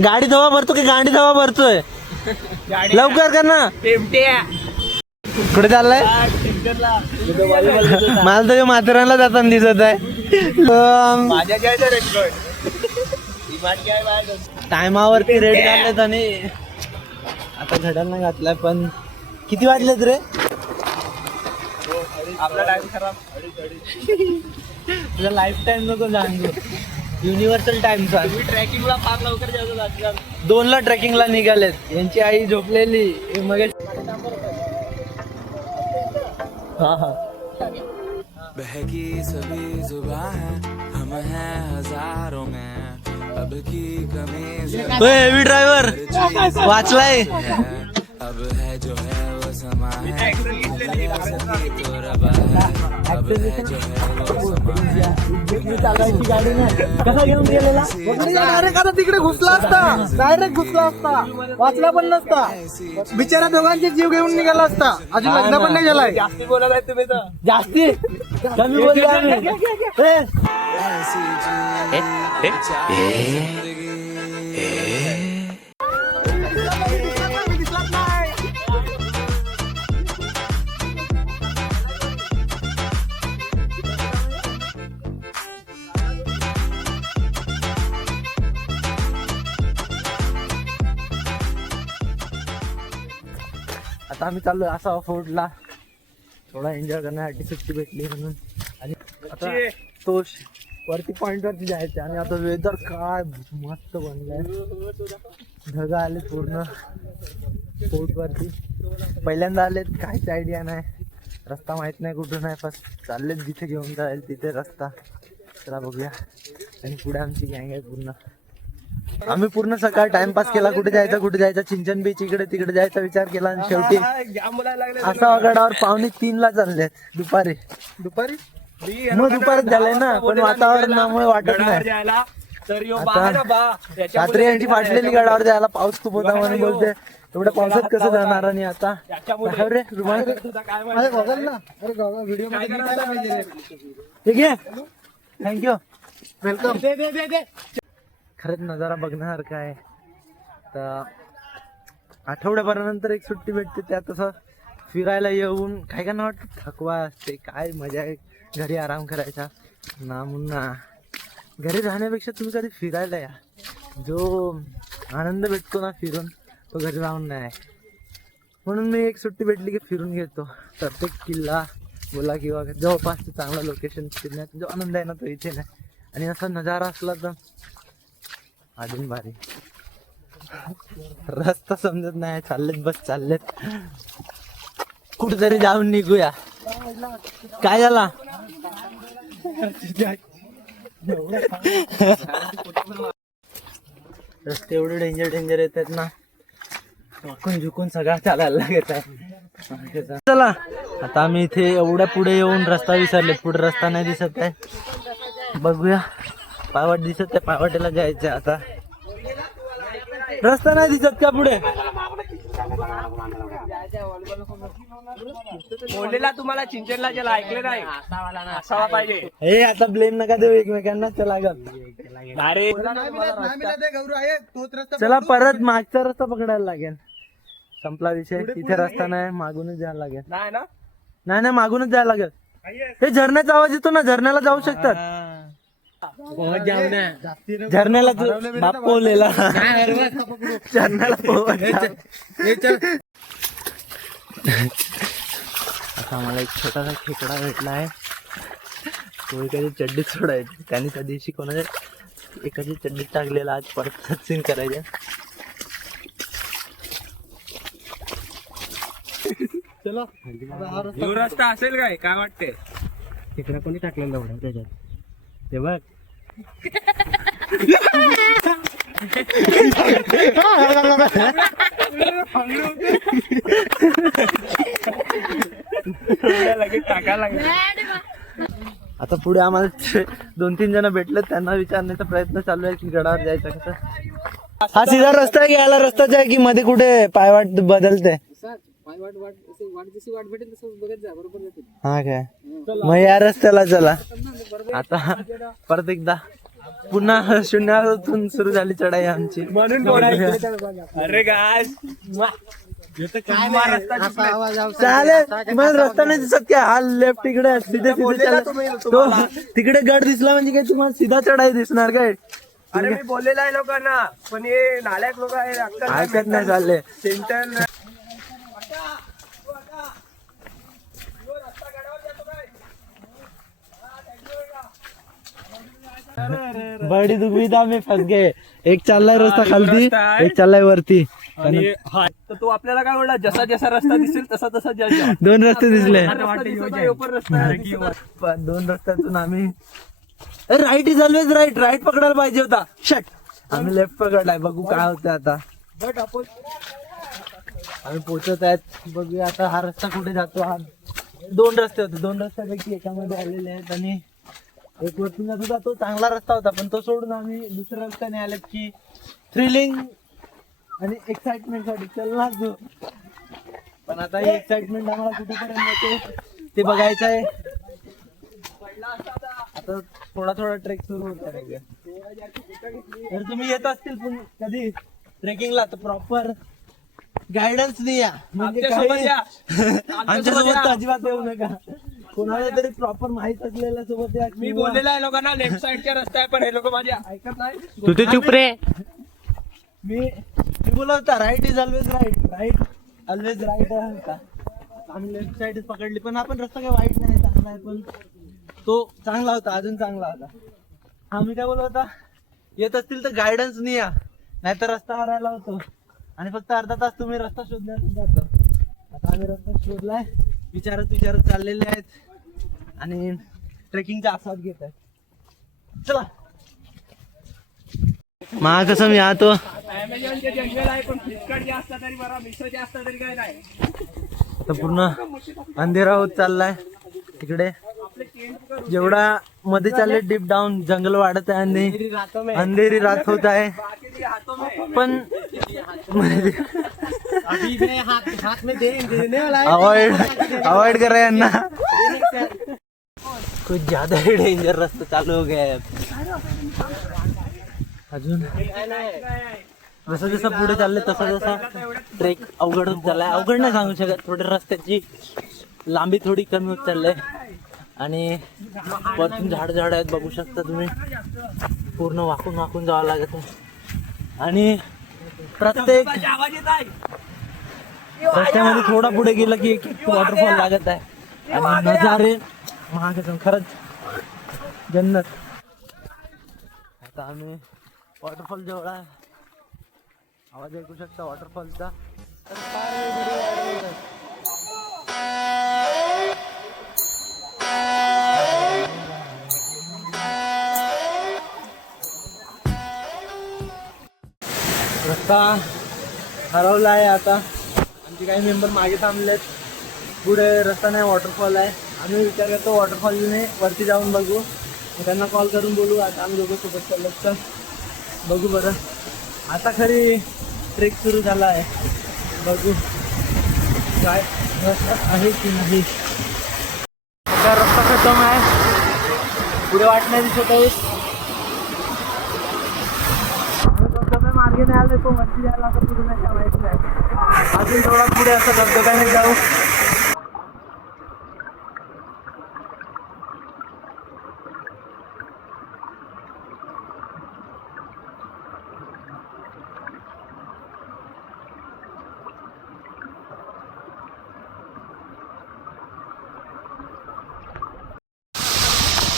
गाडी धवा भरतो की गाडी धवा भरतोय? लवकर कर ना. कुठे चाललाय? मला तर माथेरानला जाताना दिसत आहे. टायमावरती रेट घाललेत आणि आता घड्याला घातलाय. पण किती वाजलेत रे? आपला टाइम खराब. तुझा लाईफ टाइम नको सांगू, युनिव्हर्सल टाइम सांग. ट्रॅकिंगला फार लवकर जायचं. 2ला ट्रेकिंगला निघालेत. यांची आई झोपलेली मग. हा हा. बहकी सभी जुबां है, हम हैं हजारों में, अब की कमी हेवी ड्रायव्हर वाचलाय. अब है जो है वो समा है, तो रबा है, अब है जो है वो समा है. चालवायची गाडी नाही कसा घेऊन गेलेला? डायरेक्ट आता तिकडे घुसला असता. डायरेक्ट घुसला असता, वाचला पण नसता. बिचारा दोघांचे जीव घेऊन निघाला असता. अजून लग्न पण नाही झालाय. जास्ती बोलत आहे तुम्ही तर. जास्ती कमी बोलतो आम्ही. ऐसी जिंदगी. आता आम्ही चाललोय असा ऑफरोडला, थोडा एन्जॉय करण्यासाठी सुट्टी भेटली म्हणून. आणि आता तो वरती पॉइंट वरती जायचं. आणि आता वेदर काय मस्त बनलाय. ढगा आले पूर्ण स्पोर्ट वरती. पहिल्यांदा आलेत, काहीच आयडिया नाही. रस्ता माहित नाही कुठून आहे. फक्त चाललेत जिथे घेऊन जाईल तिथे रस्ता. चला बघूया. आणि पुढे आमची गँग आहे पूर्ण. आम्ही पूर्ण सकाळ टाइमपास केला. कुठे जायचं चिंचन बीच इकडे तिकडे जायचा विचार केला. आणि शेवटी असा गडावर 2:45ला चाललेत. दुपारी मग दुपारच झालंय ना, पण वातावरणामुळे वाटत नाही. रात्री यांची फाटलेली गडावर जायला पाऊस खूप होता म्हणून बोलते एवढ्या पावसात कसं जाणार. आणि आता रे रुमाल ठीक आहे. Thank you, welcome. खरंच नजारा बघण्यासारखा आहे. तर आठवड्याभरानंतर एक सुट्टी भेटते. त्यात असं फिरायला येऊन काही का वाटतं थकवा असते. काय मजा आहे घरी आराम करायचा ना. मुन्ना घरी राहण्यापेक्षा तुम्ही कधी फिरायला या. जो आनंद भेटतो ना फिरून, तो घरी राहून नाही. म्हणून मी एक सुट्टी भेटली की फिरून घेतो. प्रत्येक किल्ला बोला किंवा जवळपास चांगला लोकेशन फिरण्यात जो आनंद आहे ना तो इथे नाही. आणि असा नजारा असला तर अजून भारी. रस्ता समजत नाही. चाललेत कुठेतरी जाऊन निघूया. काय झाला? रस्ते एवढे डेंजर येतात ना, वाकून झुकून सगळा चालायला लागत आहे. चला आता आम्ही इथे एवढ्या पुढे येऊन रस्ता विसरले. पुढे रस्ता नाही दिसत आहे. बघूया. पायवाट दिसत आहे, पायवाटेला जायचं. आता रस्ता नाही दिसत का पुढे? बोललेला तुम्हाला चिंचनला ज्याला ऐकले नाही असावा पाहिजे. हे आता ब्लेम नका देऊ एकमेकांना. चला ग. चला परत मागचा रस्ता पकडायला लागेल. संपला विषय. इथे रस्ता नाही, मागूनच जायला लागेल. नाही मागूनच जायला लागेल. हे झरण्याचा आवाज येतो ना, झरण्याला जाऊ शकतात. झरण्याला बाप पोहलेला. झरण्याला आता आम्हाला एक छोटासा खेकडा भेटला आहे. तो एखादी चड्डीत सोडायची. त्यांनी त्या दिवशी कोणाच्या एखादी चड्डीत टाकलेला. आज परत सीन करायचे. चलो रस्ता असेल काय वाटते? खेकडा कोणी टाकलेला एवढा त्याच्यात ते बघ. आता पुढे आम्हाला 2-3 जण भेटले. त्यांना विचारण्याचा प्रयत्न चालू आहे की गडावर जायचं कसं. हा सीधा रस्ता आहे की याला रस्ताच आहे की मध्ये कुठे पायवाट बदलते? हा काय, मग या रस्त्याला चला. आता परत एकदा पुन्हा शून्यातून सुरू झाली चढाई आमची. म्हणून अरे काय चालेल तुम्हाला रस्ता नाही दिसत क्या? हा लेफ्ट तिकडे सीधे सीधे चालले. तो तिकडे गड दिसला म्हणजे काय तुम्हाला सीधा चढाई दिसणार काय? अरे मी बोललेला आहे लोकांना, पण हे नालायक लोक आहे, ऐकत नाही चालले. सेंटर बड़ी दुविधा में फंस गए. एक चाललाय रस्ता खालती, एक चाललाय वरती. आणि तर तो आपल्याला काय म्हणला, जसा जसा रस्ता दिसेल तसा तसा जज. दोन रस्ते दिसले. रस्ता दोन रस्त्यातून आम्ही right is always right. Right पकडायला पाहिजे होता. शट, आम्ही लेफ्ट पकडलाय. बघू काय होतं आता. आम्ही पोहोचत आहेत. बघूया आता हा रस्ता कुठे जातो. हा दोन रस्ते होते, दोन रस्त्यापैकी एकामध्ये आलेले आहेत आणि एक वरती जात होता. तो चांगला रस्ता होता, पण तो सोडून आम्ही दुसऱ्या रस्त्याने आलो की थ्रिलिंग आणि एक्साइटमेंट साठी चलणार जो. पण आता ही एक्साइटमेंट आम्हाला कुठेपर्यंत येते ते बघायचं आहे. आता थोडा थोडा ट्रेक सुरू होत आहे. जर तुम्ही येत असतील पण कधी ट्रेकिंगला तर प्रॉपर गायडन्स नाही या, म्हणजे आमच्यासोबत अजिबात येऊ नका. कोणाला तरी प्रॉपर माहित असलेल्या सोबत या. मी बोललेला आहे लोकांना लेफ्ट साईडच्या रस्ता आहे, पण हे लोक माझे ऐकत नाही. तू ते चुप रे. मी बोलत होता right is always right. Right always right होता. आम्ही लेफ्ट साईड पकडली, पण आपण रस्ता काही वाईट नाही, चांगला आहे. पण तो चांगला होता, अजून चांगला होता. आम्ही काय बोलत होता, येत असतील तर गायडन्स नाही या, नाहीतर रस्ता हरायला होतो आणि फक्त अर्धा तास तुम्ही रस्ता शोधण्यात जातो. आता आम्ही रस्ता शोधलाय, विचारत चाललेले आहेत आणि ट्रेकिंगचा आस्वाद घेत आहेत. चला. मा कसं मी आतो अमेझॉनचे जंगल आहे, पण फ्लिपकार्ट जे असता तरी बरा, मिक्सर जे असता तरी काय नाही. तर पूर्ण अंधेरा होत चाललाय तिकडे. जेवढा मध्ये चालले डीप डाऊन जंगल वाढत आहे आणि अंधेरी रात होत आहे. पण अवॉइड करा यांना. कुछ ज्यादा ही डेंजर रास्ता चालू हो गया है. अजून जसं जसं पुढे चालले तसा जसा ट्रेक अवघड होत चाललाय. अवघड नाही सांगू शकत, थोडे रस्त्याची लांबी थोडी कमी होत चाललंय आणि वरतून झाड आहेत, बघू शकता तुम्ही. पूर्ण वाकून जावं लागत आहे आणि प्रत्येक रस्त्यामध्ये थोडा पुढे गेलं की एक वॉटरफॉल लागत आहे आणि नजारे महाग खरंच जन्नत. आता आम्ही वॉटरफॉल जवळ आहे. आवाज ऐकू शकता वॉटरफॉलचा. रस्ता हरवला आहे. आता आमचे काही मेंबर मागे थांबलेत. पुढे रस्ता नाही, वॉटरफॉल आहे. आम्ही विचार करतो वॉटरफॉलने वरती जाऊन बघू. त्यांना कॉल करून बोलू. आता आम्ही दोघं सोबत चाललो तर बघू. बरं, आता खरी ट्रेक सुरू झाला आहे. बघू काय रस्ता आहे की नाही. आता रस्ता खतम आहे, पुढे वाट नाही दिसत आहे. मार्गे नाही आले तो वरती जायला तर पुढे नाही माहित नाही. अजून थोडा पुढे असं धबधब्याने जाऊ.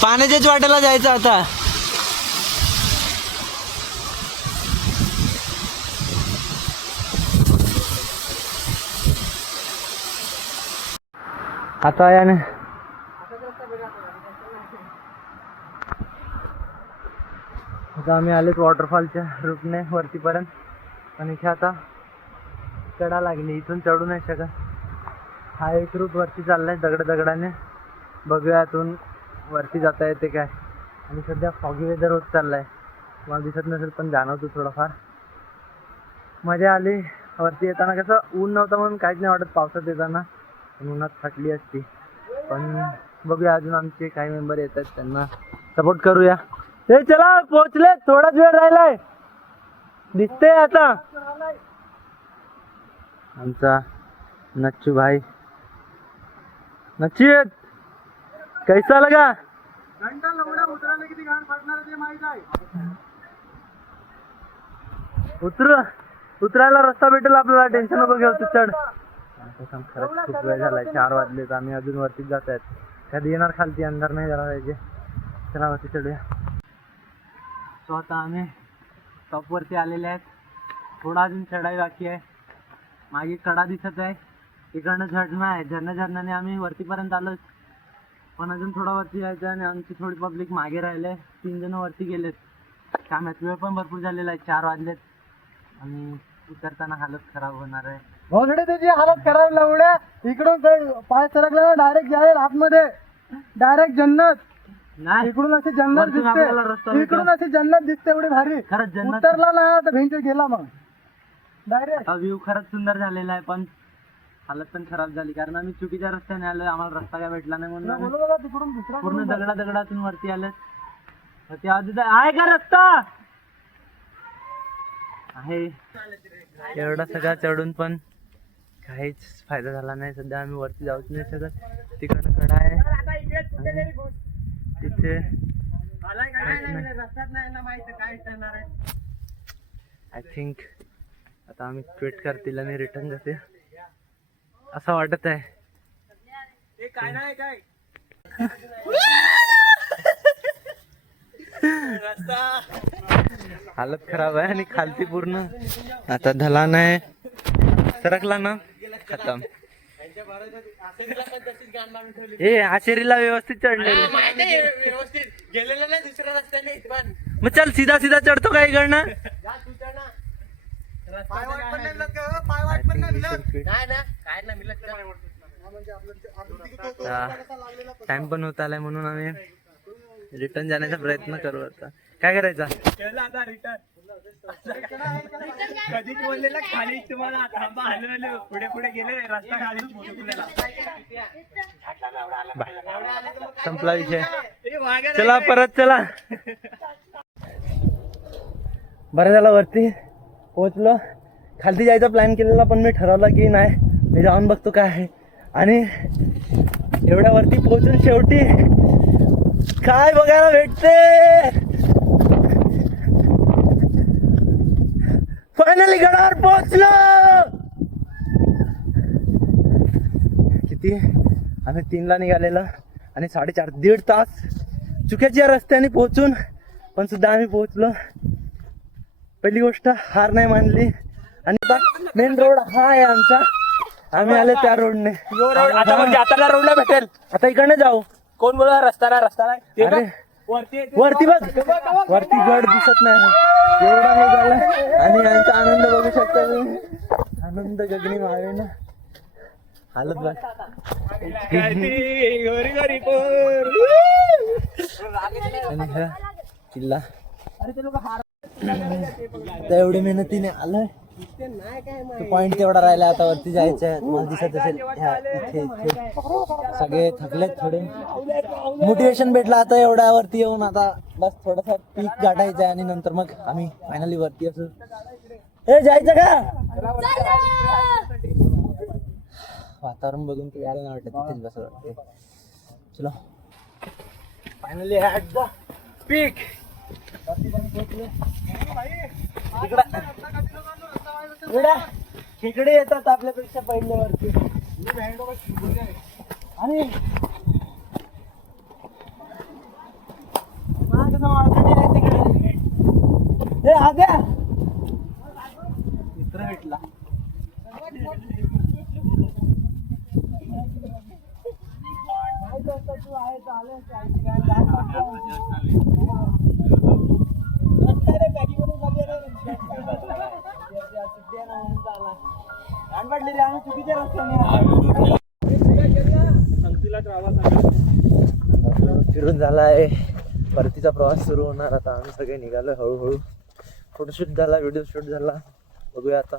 पाण्याच्याच वाटेला जायचं आता. आता याने आता आम्ही आलेत वॉटरफॉलच्या रूटने वरतीपर्यंत. पण इथे आता कडा लागली, इथून चढू नाही शकत. हा एक रूट वरती चाललाय दगडाने. बघूया इथून वरती जाता येते काय. आणि सध्या फॉगी वेदर होत चाललाय, मला दिसत नसेल पण जाणवतो थोडाफार. मजा आली वरती येताना. कसं ऊन नव्हतं म्हणून काहीच नाही वाटत पावसात येताना, उन्हात फाटली असती. पण बघूया, अजून आमचे काही मेंबर येतात, त्यांना सपोर्ट करूया. हे चला पोहोचले, थोडाच वेळ राहिलाय, दिसते आता आमचा नच्चू भाई. नच्ची कैसा लगा? उतरायला रस्ता भेटेल आपल्याला, टेन्शन नको घेऊ, तू चढ. खरंच खूप वेळ झालाय, 4 वाजलेत, आम्ही अजून वरतीच जात आहेत. कधी येणार खालती, अंधार नाही झाला पाहिजे. चला वरती चढूया. सो आता आम्ही टॉप वरती आलेले आहेत. थोडा अजून चढाई बाकी आहे. मागे कडा दिसत आहे, इकडनं झरणा आहे. झरण्याने आम्ही वरतीपर्यंत आलोच, पण अजून थोडा वरती जायचं आहे. आणि आमची थोडी पब्लिक मागे राहिले, 3 जण वरती गेलेत. कामात वेळ पण भरपूर झालेला आहे, 4 वाजलेत आणि उतरताना हालत खराब होणार आहे. भाऊकडे त्याची हालत खराब लावड्या. इकडून पाय सरकला ना डायरेक्ट जाईल आतमध्ये, डायरेक्ट जन्नत. नाही, इकडून अशी जन्नत वरतून आपल्याला रस्ता दिसते, भेटेल. इकडून अशी जन्नत दिसते एवढी भारी. खरंच जन्नत. उतरला ना तर भेंच गेला मग डायरेक्ट. हा व्ह्यू खरंच सुंदर झालेला आहे, पण हालत पण खराब झाली कारण आम्ही चुकीच्या रस्त्याने आलोय. आम्हाला रस्ता काय भेटला नाही म्हणून आम्ही बोलू बघा तिकडून दुसरा पूर्ण दगडातून वरती आलेत. वरती आधी आहे का रस्ता आहे. एवढा सगळा चढून पण काहीच फायदा झाला नाही. सध्या आम्ही वरती जाऊच नाही शकत. तिकडनं कडा आहे, तिथे आय थिंक आता आम्ही ट्विट करतील आणि रिटर्न जाते असं वाटत आहे. हालत खराब आहे आणि खालती पूर्ण आता ढलान आहे. सरकला ना खतम. हे आशेरीला व्यवस्थित चढलेलं मग चल सीधा चढतो का इकडनं. टाइम पण होत आलाय म्हणून आम्ही रिटर्न जाण्याचा प्रयत्न करू. आता काय करायचा, कधीच बोललेला खाली तुम्हाला थांबा, हलवलं पुढे पुढे गेले, रस्ता खाली संपला विषय. चला परत चला. बरं झालं वरती पोहोचलो. खालती जायचा प्लॅन केलेला पण मी ठरवलं की नाही, मी जाऊन बघतो काय आहे. आणि एवढ्या वरती पोहोचून शेवटी काय बघायला भेटते. फायनली गडावर पोहोचलो. किती आम्ही 3ला निघालेलो आणि 4.5 दीड तास चुकीच्या रस्त्याने पोहोचून पण सुद्धा आम्ही पोहोचलो. पहिली गोष्ट हार नाही मानली. आणि मेन रोड हा आहे आमचा, आम्ही आले त्या रोडने. आता म्हणजे आता रोडला भेटेल. आता इकडनं जाऊ. कोण बोला रस्ता नाही अरे वरती बघ, वरती गड दिसत नाही. एवढा हे झाला आणि यांचा आनंद बघू शकता तुम्ही. आनंद गगनी मावे ना. हालत बघ आणि हा किल्ला तर एवढी मेहनतीने आलोय. तो पॉइंट तेवढा राहिला, आता वरती जायचं आहे. मला दिसत असेल इथे सगळे थकलेत, थोडे मोटिवेशन भेटलं आता एवढ्या वरती येऊन. आता बस थोडासा पीक गाठायचं आहे आणि नंतर मग आम्ही फायनली वरती असू. हे जायचं का? वातावरण बघून तर यायला नाही वाटत, तिथेच बस वाटते. चलो फायनली ॲट द पीक. खेकडे येतात आपल्यापेक्षा पहिल्यावरती. आणि तिकडे आद्या मित्र भेटला. तू आहे फिरून झाला आहे. परतीचा प्रवास सुरू होणार. आता आम्ही सगळे निघालोय हळूहळू. फोटोशूट झाला, व्हिडिओ शूट झाला. बघूया आता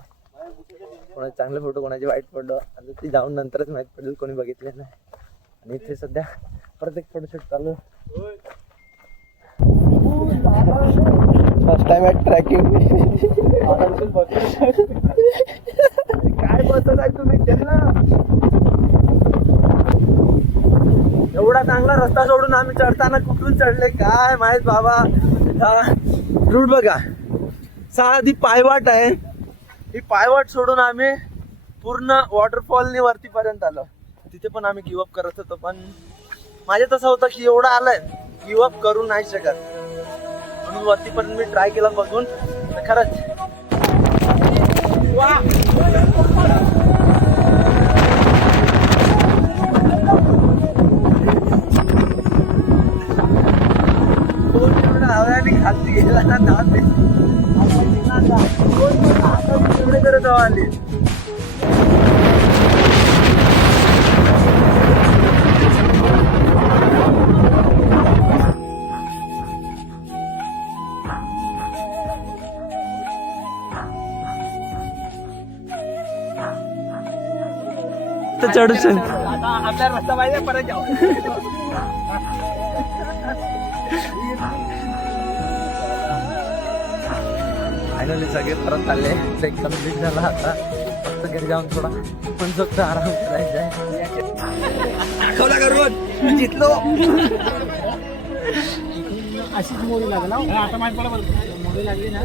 कोणाचे चांगले फोटो, कोणाचे वाईट फोटो. आता ती जाऊन नंतरच माहीत पडेल, कोणी बघितले नाही. आणि इथे सध्या परत एक फोटोशूट चालू. First time at trekking. काय बसत आहे तुम्ही त्यांना? एवढा चांगला रस्ता सोडून आम्ही चढताना कुठून चढले काय माहित बाबा. रूट बघा, साधी पायवाट आहे. ही पायवाट सोडून आम्ही पूर्ण वॉटरफॉलनी वरती पर्यंत आलो. तिथे पण आम्ही गिवअप करत होतो, पण माझे तसं होतं की एवढं आलंय गिवअप करू नाही शकत, म्हणून वरती पर्यंत मी ट्राय केला बघून. खरंच हव्याने खालती गेला ना दाबे करत आली. चढू शकतो आता आपला रस्ता पाहिजे परत जाऊ. फायनली सगळे परत आले. ट्रेक कम्प्लीट झाला. आता फक्त घरी जाऊन थोडा पण फक्त आराम करायचा आहे. दाखवला करून जितलो. अशीच मोडी लागला आता माहिती पडला मोडी लागली ना.